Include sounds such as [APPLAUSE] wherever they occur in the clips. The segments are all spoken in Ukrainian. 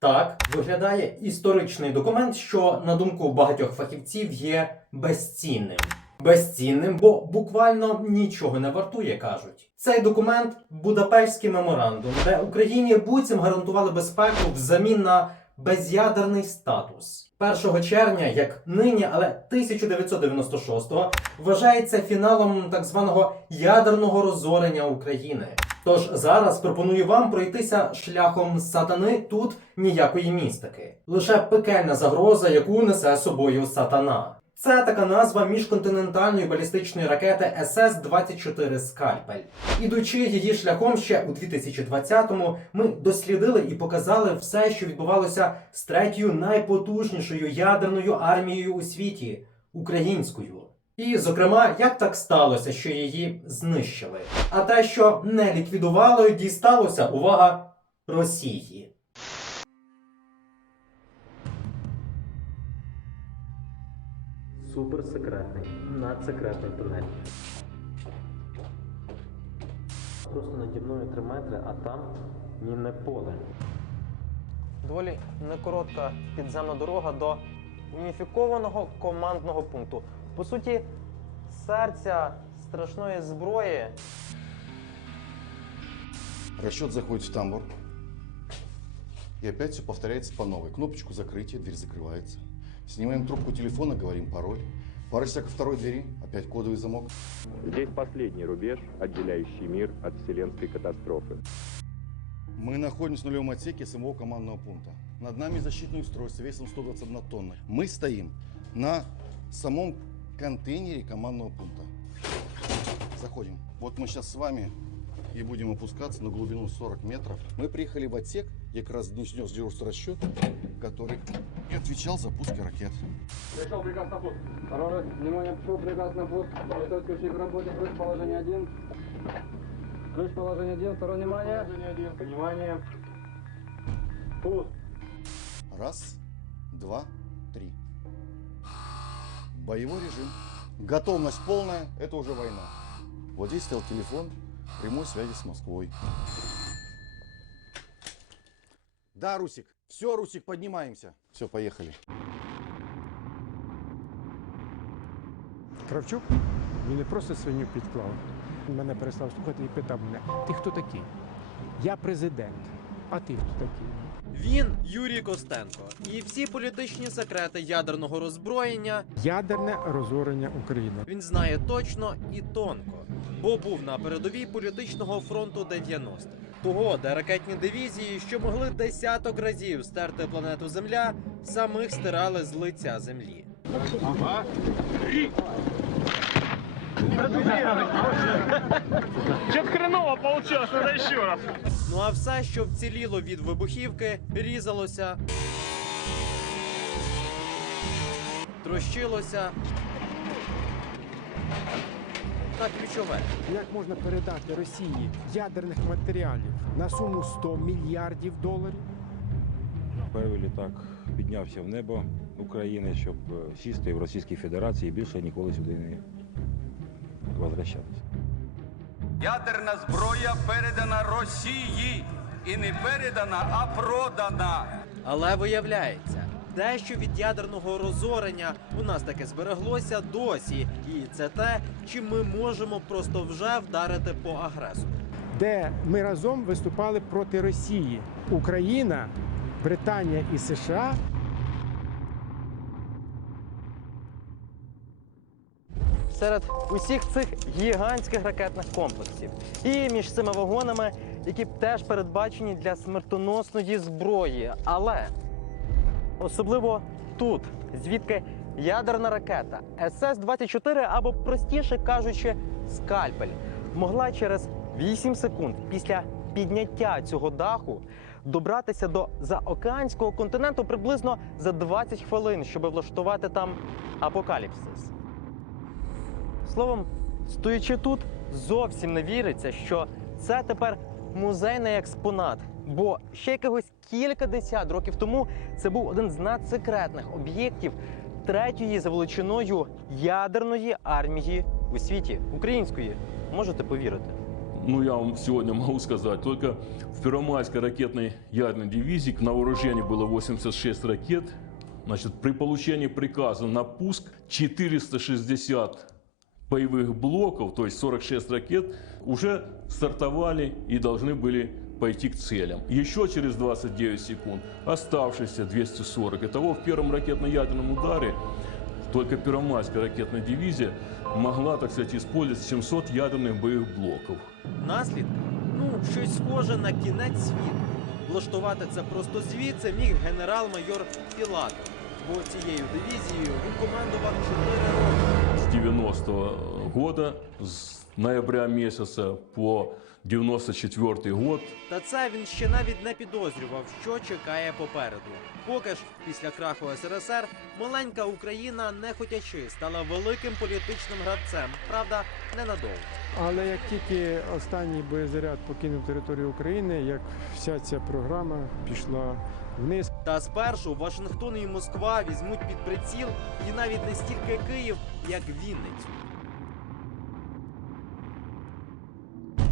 Так виглядає історичний документ, що, на думку багатьох фахівців, є безцінним. Безцінним, бо буквально нічого не вартує, кажуть. Цей документ Будапештський меморандум, де Україні буцім гарантували безпеку взамін на безядерний статус. 1 червня, як нині, але 1996-го, вважається фіналом так званого ядерного розорення України. Тож зараз пропоную вам пройтися шляхом сатани тут ніякої містики, лише пекельна загроза, яку несе собою сатана. Це така назва міжконтинентальної балістичної ракети СС-24 Скальпель. Ідучи її шляхом ще у 2020-му, ми дослідили і показали все, що відбувалося з третьою найпотужнішою ядерною армією у світі українською. І, зокрема, як так сталося, що її знищили. А те, що не ліквідувало, дісталося увага Росії. Суперсекретний, надсекретний тунель. Просто наді мною 3 метри, а там мінне поле. Доволі некоротка підземна дорога до уніфікованого командного пункту. По суті, серця страшної зброї. Расчет заходит в тамбур. И опять все повторяется по новой. Кнопочку закрытия, дверь закрывается. Снимаем трубку телефона, говорим пароль. Пара ко второй двери, опять кодовый замок. Здесь последний рубеж, отделяющий мир от вселенской катастрофы. Мы находимся в нулевом отсеке самого командного пункта. Над нами защитное устройство весом 121 тонна. Мы стоим на самом контейнере командного пункта. Заходим. Вот мы сейчас с вами и будем опускаться на глубину 40 метров. Мы приехали в отсек, я как раз снес дежурство расчет, который и отвечал за пуск ракет. Пришел приказ на пуск. Второй, внимание, пришел приказ на пуск. Готовь ключи к работе, ключ положение 1. Ключ положение 1, второе внимание. Положение 1, внимание. Пуск. Раз, два, три Боевой режим. Готовность полная, это уже война. Вот здесь стоял телефон прямой связи с Москвой. Да, Русик. Все, Русик, поднимаемся. Все, поехали. Кравчук він не просто свиню підклав. Він мене перестав слухати і питав мене: ти хто такий? Я президент. А ти хто такий? Він Юрій Костенко, і всі політичні секрети ядерного роззброєння Ядерне розорення України. він знає точно і тонко, бо був на передовій політичного фронту 90-х. Того, де ракетні дивізії, що могли десяток разів стерти планету Земля, самих стирали з лиця землі. Что-то хреново получилось, надо еще раз. Ну а все, що вціліло від вибухівки, різалося, трощилося та ключове. Як можна передати Росії ядерних матеріалів на суму 100 мільярдів доларів? Перший літак піднявся в небо України, щоб е, сісти в Російській Федерації і більше ніколи сюди не возвращатися. Ядерна зброя передана Росії. І не передана, а продана. Але виявляється, дещо від ядерного розорення у нас таке збереглося досі, і це те, чим ми можемо просто вже вдарити по агресору. Де ми разом виступали проти Росії. Україна, Британія і США серед усіх цих гігантських ракетних комплексів. І між цими вагонами, які теж передбачені для смертоносної зброї. Але особливо тут, звідки ядерна ракета СС-24 або простіше кажучи, скальпель, могла через 8 секунд після підняття цього даху добратися до заокеанського континенту приблизно за 20 хвилин, щоб влаштувати там апокаліпсис. Словом, стоячи тут, зовсім не віриться, що це тепер музейний експонат. Бо ще якихось кілька десят років тому це був один з надсекретних об'єктів третьої за величиною ядерної армії у світі української. Можете повірити? ну я вам сегодня могу сказать, только в Первомайской ракетной ядерной дивизии на вооружении было 86 ракет. Значит, при получении приказа на пуск 460 боевых блоков, то есть 46 ракет, уже стартовали и должны были пойти к целям. Еще через 29 секунд оставшиеся 240. Итого в первом ракетно-ядерном ударе только Первомайская ракетная дивизия могла, так сказать, использовать 700 ядерных боевых блоков. Наслідки? Ну, щось схоже на кінець світу. Влаштувати це просто звідси міг генерал-майор Філатов. Бо цією дивізією він командував 4 роки. С 90 года, с ноября месяца по 94 год Та це він ще навіть не підозрював, що чекає попереду. Поки ж після краху СРСР маленька Україна, не хотячи, стала великим політичним гравцем. Правда, ненадовго. Але як тільки останній боєзаряд покинув територію України, як вся ця програма пішла вниз. Та спершу Вашингтон і Москва візьмуть під приціл і навіть не стільки Київ, як Вінницю.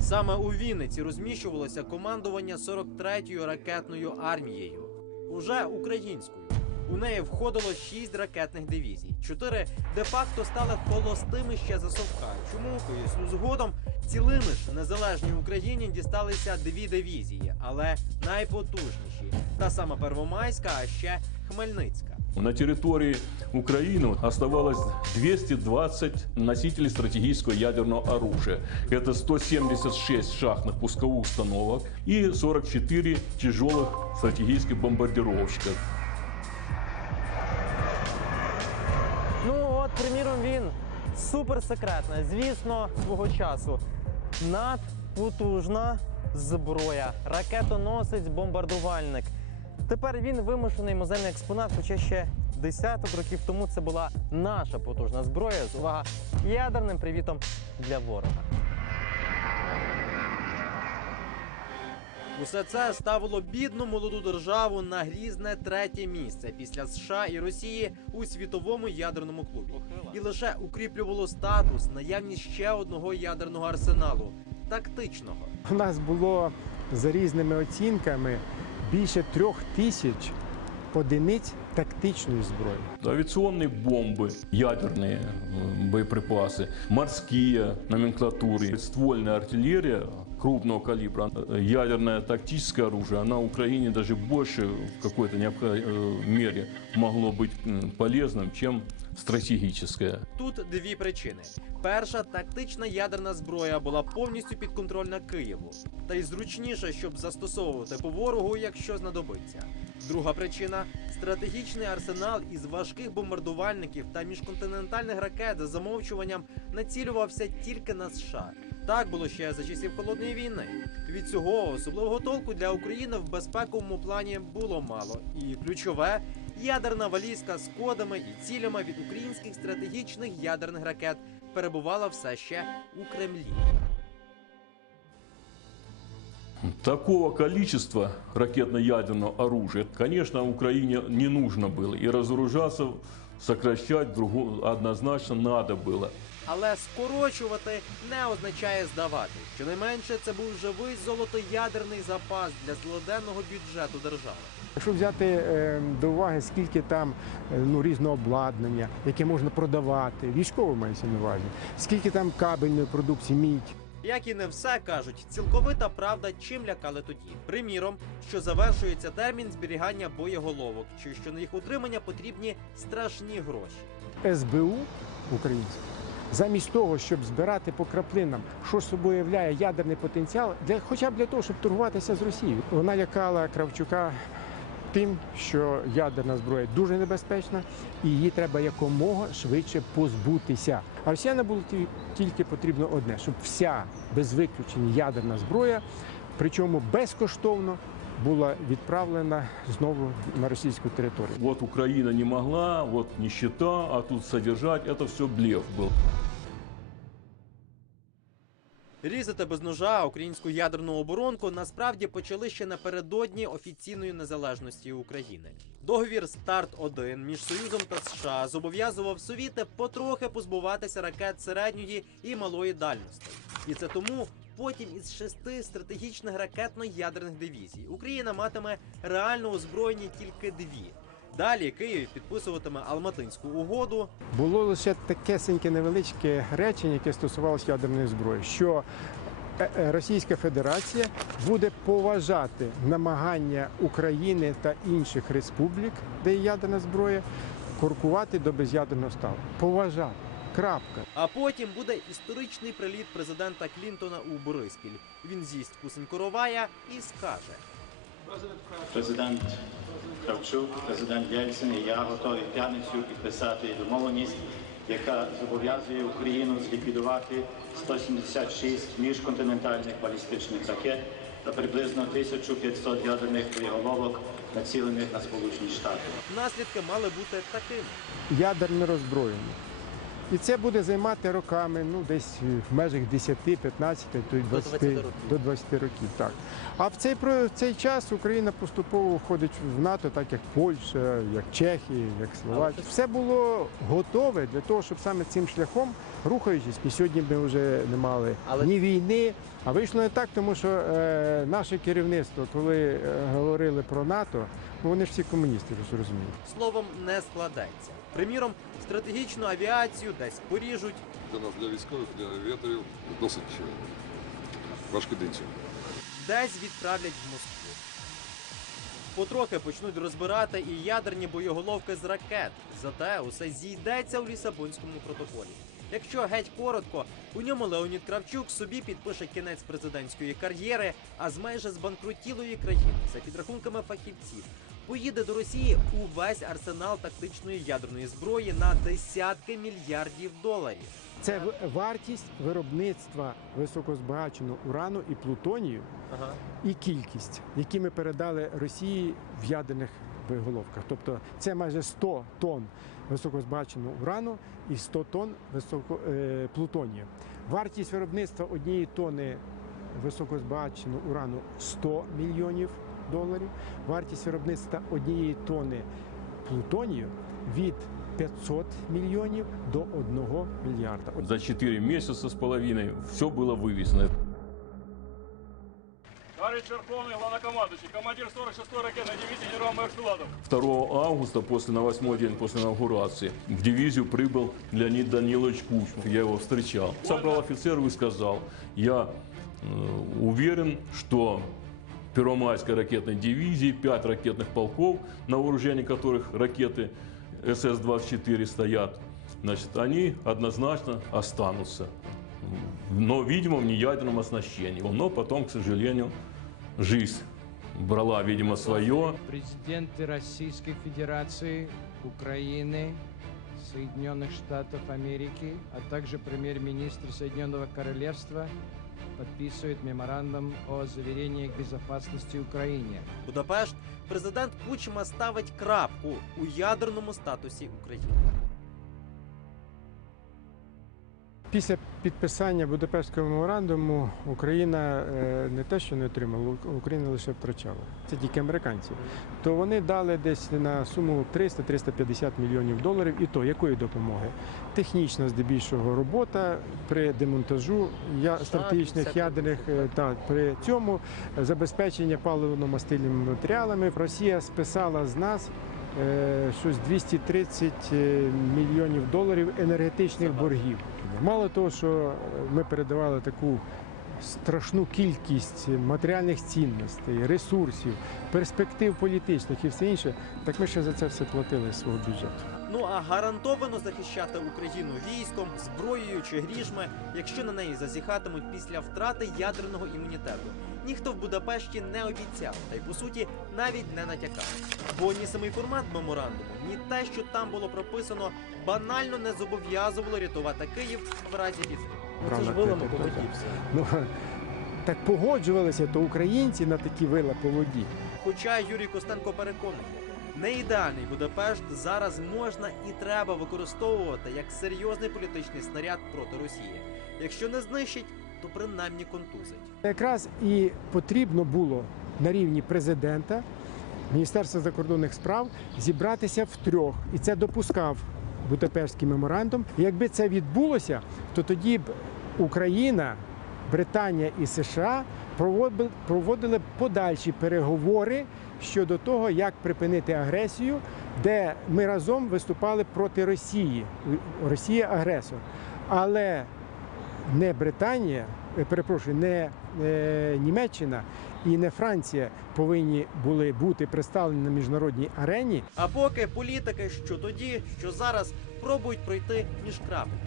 Саме у Вінниці розміщувалося командування 43-ю ракетною армією, уже українською. У неї входило 6 ракетних дивізій. Чотири де-факто стали холостими ще за Совка. Чому поясню згодом? Цілими ж незалежній Україні дісталися дві дивізії, але найпотужніші. Та сама Первомайська, а ще Хмельницька. на территории Украины оставалось 220 носителей стратегического ядерного оружия. Это 176 шахтных пусковых установок и 44 тяжелых стратегических бомбардировщиков. Суперсекретна, звісно, свого часу. Надпотужна зброя, ракетоносець, бомбардувальник. Тепер він вимушений музейний експонат, хоча ще десяток років тому це була наша потужна зброя з увага ядерним привітом для ворога. Усе це ставило бідну молоду державу на грізне третє місце після США і Росії у світовому ядерному клубі. І лише укріплювало статус наявність ще одного ядерного арсеналу тактичного. У нас було за різними оцінками більше трьох тисяч одиниць тактичної зброї. Авиационные бомбы, ядерные э, боеприпасы, морские номенклатуры, ствольная артиллерия крупного калибра, э, ядерное тактическое оружие, она Украине даже больше в какой-то необхо- э, мере могло быть м, полезным, чем стратегическое. Тут дві причини: перша тактична ядерна зброя була повністю підконтрольна Києву, та й зручніша, щоб застосовувати по ворогу, якщо знадобиться. Друга причина стратегічний арсенал із важких бомбардувальників та міжконтинентальних ракет за замовчуванням націлювався тільки на США. Так було ще за часів холодної війни. Від цього особливого толку для України в безпековому плані було мало. І ключове ядерна валізка з кодами і цілями від українських стратегічних ядерних ракет перебувала все ще у Кремлі. Такого количества ракетно-ядерного оружия, конечно, Украине не нужно было. И разоружаться, сокращать другу- однозначно надо было. Але скорочувати не означає здавати. Щонайменше це був живий золотоядерний запас для злоденного бюджету держави. Якщо взяти е, до уваги, скільки там е, ну, різного обладнання, яке можна продавати, військово мається на увазі, скільки там кабельної продукції, мідь. Як і не все кажуть, цілковита правда, чим лякали тоді. Приміром, що завершується термін зберігання боєголовок, чи що на їх утримання потрібні страшні гроші. СБУ українське, замість того, щоб збирати по краплинам, що собою являє ядерний потенціал, для, хоча б для того, щоб торгуватися з Росією. Вона лякала Кравчука тим, що ядерна зброя дуже небезпечна і її треба якомога швидше позбутися. А росіянам було ті- тільки потрібно одне, щоб вся без виключення ядерна зброя, причому безкоштовно, була відправлена знову на російську територію. Вот Украина не могла, вот нищета, а тут содержать, это все блеф был. Різати без ножа українську ядерну оборонку насправді почали ще напередодні офіційної незалежності України. Договір Старт 1 між Союзом та США зобов'язував совіти потрохи позбуватися ракет середньої і малої дальності. І це тому, Потім із шести стратегічних ракетно-ядерних дивізій Україна матиме реально озброєні тільки дві. Далі Київ підписуватиме Алматинську угоду, Було лише такесеньке невеличке речення, яке стосувалося ядерної зброї, що е, е, Російська Федерація буде поважати намагання України та інших республік, де є ядерна зброя, куркувати до без'ядерного стану. Поважати. Крапка. А потім буде історичний приліт президента Клінтона у Бориспіль. Він з'їсть кусень коровая і скаже: Президент Кравчук, президент Єльцин і я готові в п'ятницю підписати домовленість, яка зобов'язує Україну зліквідувати 176 міжконтинентальних балістичних ракет та приблизно 1500 ядерних боєголовок, націлених на Сполучені Штати. наслідки мали бути такими. ядерне роззброєння. І це буде займати роками, ну десь в межах 10, 15, то й 20, 20 років. до 20 років. Так. А в цей, в цей час Україна поступово входить в НАТО, так як Польща, як Чехія, як Словаччина. Все було готове для того, щоб саме цим шляхом, рухаючись, і сьогодні ми вже не мали Але- ні війни. А вийшло не так, тому що е, наше керівництво, коли е, говорили про НАТО, ну вони ж всі комуністи, ви ж розумієте. Словом, не складається. Приміром, стратегічну авіацію десь поріжуть, Для нас, для військових, для авіаторів досить е, важкий день сьогодні. десь відправлять в Москву. Потрохи почнуть розбирати і ядерні боєголовки з ракет. Зате усе зійдеться у Лісабонському протоколі. Якщо геть коротко, у ньому Леонід Кравчук собі підпише кінець президентської кар'єри, а з майже збанкрутілої країни, за підрахунками фахівців, поїде до Росії увесь арсенал тактичної ядерної зброї на десятки мільярдів доларів. Це вартість виробництва високозбагаченого урану і плутонію Ага. і кількість, які ми передали Росії в ядерних боєголовках. Тобто це майже 100 тонн високозбагаченого урану і 100 тонн високо, е, плутонію. Вартість виробництва однієї тонни високозбагаченого урану 100 мільйонів доларів. Вартість виробництва однієї тонни плутонію від 500 мільйонів до 1 мільярда. За 4 месяца с половиной все было вывезено. Товарищ Верховный Главнокомандующий, командир 46-й ракетной дивизии генерал-майор Шеладов. 2 августа, после, на восьмой день после инаугурации, в дивизию прибыл Леонид Данилович Кучмов. Я его встречал. Собрал офицеров и сказал, я э, уверен, что Первомайской ракетной дивизии, 5 ракетных полков, на вооружении которых ракеты СС-24 стоят, значит, они однозначно останутся. Но, видимо, в неядерном оснащении. Но потом, к сожалению, жизнь брала, видимо, свое. Президенты Российской Федерации, Украины, Соединенных Штатов Америки, а также премьер-министр Соединенного Королевства подписывают меморандум о заверении безопасности Украине. Будапешт президент Кучма ставить крапку у ядерному статусі України. Після підписання Будапештського меморандуму Україна е, не те, що не отримала, Україна лише втрачала. Це тільки американці. То вони дали десь на суму 300-350 мільйонів доларів. І то якої допомоги? Технічна, здебільшого, робота при демонтажу стратегічних ядерних е, та при цьому забезпечення паливно-мастильними матеріалами. Росія списала з нас. Е, Щось 230 е, мільйонів доларів енергетичних боргів. Мало того, що ми передавали таку страшну кількість матеріальних цінностей, ресурсів, перспектив політичних і все інше, так ми ще за це все платили з свого бюджету. Ну а гарантовано захищати Україну військом, зброєю чи грішми, якщо на неї зазіхатимуть після втрати ядерного імунітету. Ніхто в Будапешті не обіцяв, та й по суті навіть не натякав. Бо ні самий формат меморандуму, ні те, що там було прописано, банально не зобов'язувало рятувати Київ в разі біди. Ну, Це ж вилами. Ну [LAUGHS] так погоджувалися, то українці на такі вила по воді. Хоча Юрій Костенко переконаний, не ідеальний Будапешт зараз можна і треба використовувати як серйозний політичний снаряд проти Росії. Якщо не знищить, то принаймні контузить. Якраз і потрібно було на рівні президента, Міністерства закордонних справ зібратися втрьох, і це допускав Будапештський меморандум. Якби це відбулося, то тоді б Україна Британія і США проводили, проводили подальші переговори щодо того, як припинити агресію, де ми разом виступали проти Росії. Росія агресор. Але не Британія, е, перепрошую, не е, Німеччина і не Франція повинні були бути представлені на міжнародній арені. А поки політики, що тоді, що зараз, пробують пройти між крапок.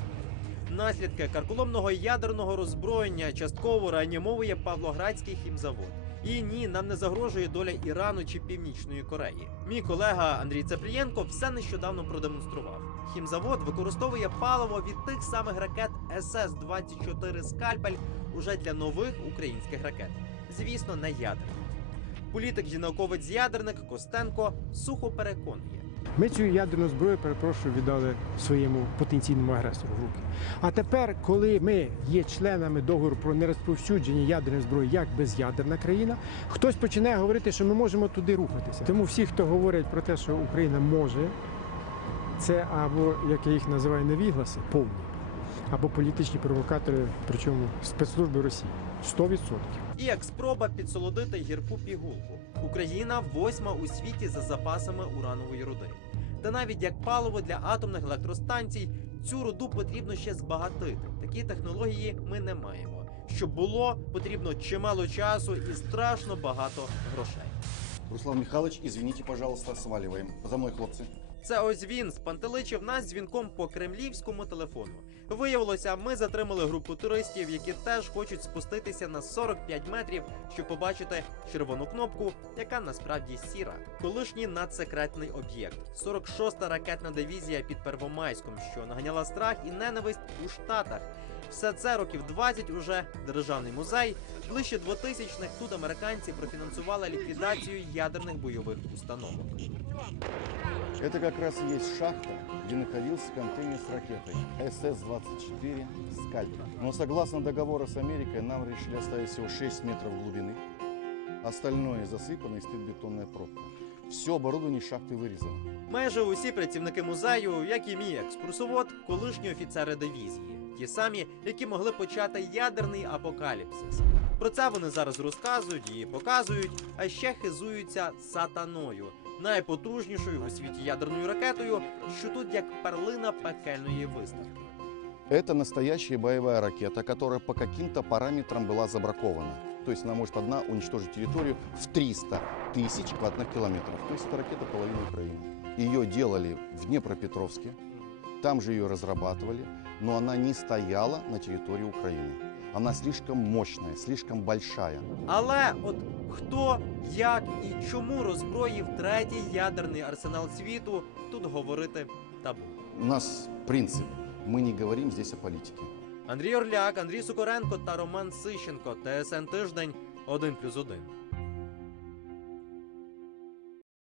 Наслідки карколомного ядерного роззброєння частково реанімовує Павлоградський хімзавод. І ні, нам не загрожує доля Ірану чи Північної Кореї. Мій колега Андрій Цеплієнко все нещодавно продемонстрував. Хімзавод використовує паливо від тих самих ракет СС-24 Скальпель уже для нових українських ракет. Звісно, не ядерних. Політик і науковець-ядерник Костенко сухо переконує. Ми цю ядерну зброю, перепрошую, віддали своєму потенційному агресору в руки. А тепер, коли ми є членами договору про нерозповсюдження ядерної зброї як безядерна країна, хтось починає говорити, що ми можемо туди рухатися. Тому всі, хто говорять про те, що Україна може, це або як я їх називаю невігласи, повні, або політичні провокатори, причому спецслужби Росії. 100%. І як спроба підсолодити гірку пігулку. Україна восьма у світі за запасами уранової руди. Та навіть як паливо для атомних електростанцій, цю руду потрібно ще збагатити. Такі технології ми не маємо. Щоб було, потрібно чимало часу і страшно багато грошей. Руслан Михайлович, извините, пожалуйста, сваливаем. За мной, хлопцы. Це ось він спантеличив нас дзвінком по кремлівському телефону. Виявилося, ми затримали групу туристів, які теж хочуть спуститися на 45 метрів, щоб побачити червону кнопку, яка насправді сіра. Колишній надсекретний об'єкт. 46-та ракетна дивізія під Первомайськом, що наганяла страх і ненависть у Штатах. Все це років 20 уже державний музей. Ближче 2000-х тут американці профінансували ліквідацію ядерних бойових установок. Это как раз и есть шахта, где находился контейнер с ракетой СС-24 «Скальпель». Но согласно договору с Америкой нам решили оставить всего 6 метров глубины. Остальное засыпано и стоит бетонная пробка. Все оборудование шахты вырезано. Майже усі працівники музею, як і мій екскурсовод, колишні офіцери дивізії, ті самі, які могли почати ядерний апокаліпсис. Про це вони зараз розказують і показують, а ще хизуються сатаною, найпотужнішою у світі ядерною ракетою, що тут як перлина пекельної виставки. Это настоящая боевая ракета, которая по каким-то параметрам была забракована. То есть она может одна уничтожить территорию в 300 тысяч квадратных километров. То есть это ракета половины Украины. Ее делали в Днепропетровске, там же ее разрабатывали, но она не стояла на территории Украины. Она слишком мощная, слишком большая. Але от хто, як і чому роззброїв третій ядерний арсенал світу, тут говорити табу. У нас принцип. Мы не говорим здесь о политике. Андрій Орляк, Андрій Сукоренко та Роман Сищенко. ТСН Тиждень 1+,1.